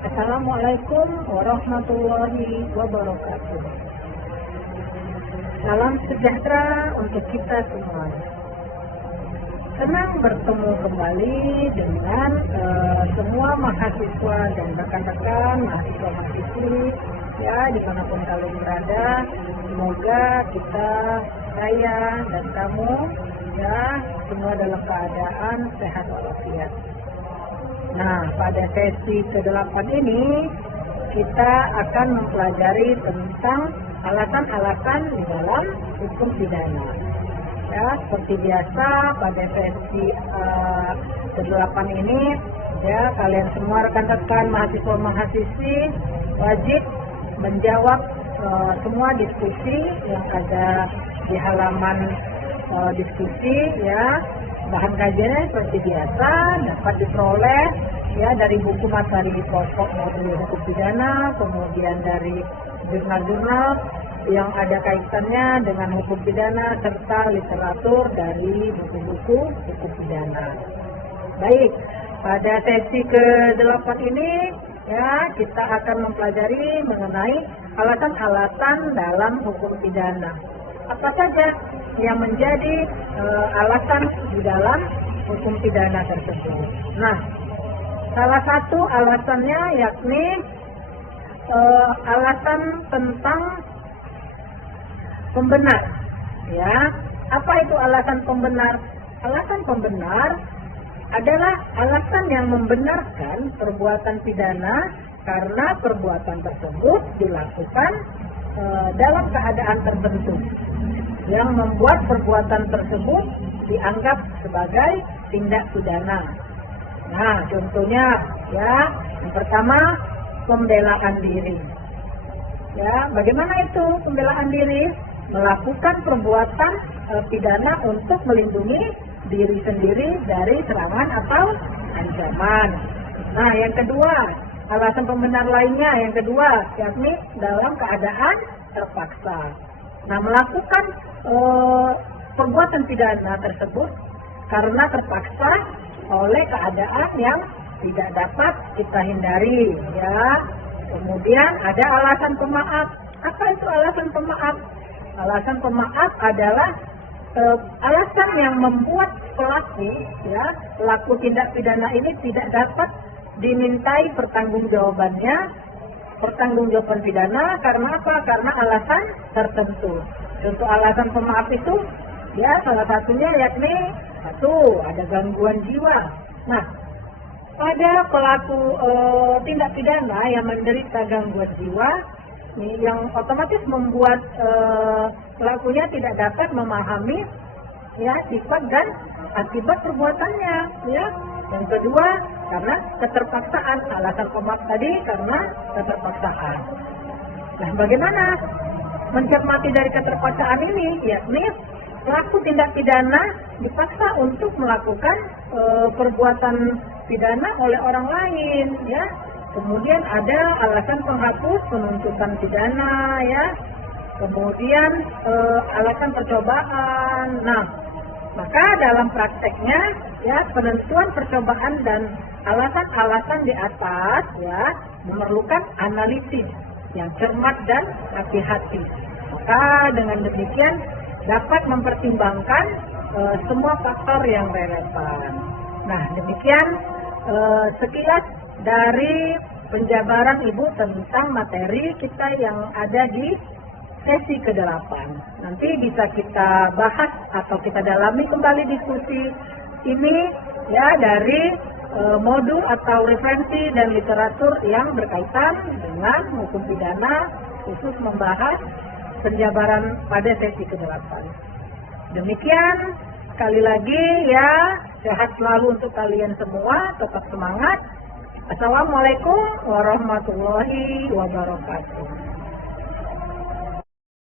Assalamualaikum warahmatullahi wabarakatuh. Salam sejahtera untuk kita semua. Senang bertemu kembali dengan semua mahasiswa dan rekan-rekan mahasiswa-mahasiswi ya dimanapun kalian berada. Semoga kita, saya dan kamu ya semua dalam keadaan sehat walafiat. Nah, pada sesi ke-8 ini kita akan mempelajari tentang alasan-alasan di dalam hukum pidana. Ya, seperti biasa pada sesi ke-8 ini ya kalian semua rekan-rekan mahasiswa-mahasiswi wajib menjawab semua diskusi yang ada di halaman diskusi ya. Bahan kajiannya seperti biasa dapat diperoleh ya dari buku materi pokok modul hukum pidana, kemudian dari jurnal-jurnal yang ada kaitannya dengan hukum pidana serta literatur dari buku-buku hukum pidana. Baik, pada sesi ke-8 ini ya kita akan mempelajari mengenai alasan-alasan dalam hukum pidana. Apa saja yang menjadi alasan di dalam hukum pidana tersebut. Nah, salah satu alasannya yakni alasan tentang pembenar. Ya, apa itu alasan pembenar? Alasan pembenar adalah alasan yang membenarkan perbuatan pidana karena perbuatan tersebut dilakukan dalam keadaan tertentu yang membuat perbuatan tersebut dianggap sebagai tindak pidana. Nah, contohnya ya, yang pertama pembelaan diri. Ya, bagaimana itu pembelaan diri? Melakukan perbuatan pidana untuk melindungi diri sendiri dari serangan atau ancaman. Nah, yang kedua, alasan pembenar lainnya yang kedua yakni dalam keadaan terpaksa. Nah, melakukan perbuatan pidana tersebut karena terpaksa oleh keadaan yang tidak dapat kita hindari ya. Kemudian ada alasan pemaaf. Apa itu alasan pemaaf? Alasan pemaaf adalah alasan yang membuat pelaku ya, pelaku tindak pidana ini tidak dapat dimintai pertanggungjawaban pidana karena apa? Karena alasan tertentu. Untuk alasan pemaaf itu ya salah satunya yakni satu, ada gangguan jiwa. Nah, pada pelaku tindak pidana yang menderita gangguan jiwa yang otomatis membuat pelakunya tidak dapat memahami ya sifat dan akibat perbuatannya ya. Yang kedua karena keterpaksaan, alasan pemaaf tadi karena keterpaksaan. Nah, bagaimana mencermati dari keterpaksaan ini? Yakni pelaku tindak pidana dipaksa untuk melakukan perbuatan pidana oleh orang lain ya. Kemudian ada alasan penghapus penuntutan pidana ya. Kemudian alasan percobaan. Nah, maka dalam prakteknya ya penentuan percobaan dan alasan-alasan di atas ya memerlukan analisis yang cermat dan hati-hati. Maka dengan demikian dapat mempertimbangkan semua faktor yang relevan. Nah, demikian sekilas dari penjabaran Ibu tentang materi kita yang ada di sesi ke-8. Nanti bisa kita bahas atau kita dalami kembali diskusi ini ya dari modul atau referensi dan literatur yang berkaitan dengan hukum pidana khusus membahas penjabaran pada sesi ke-8. Demikian sekali lagi ya, sehat selalu untuk kalian semua, tetap semangat. Assalamualaikum warahmatullahi wabarakatuh.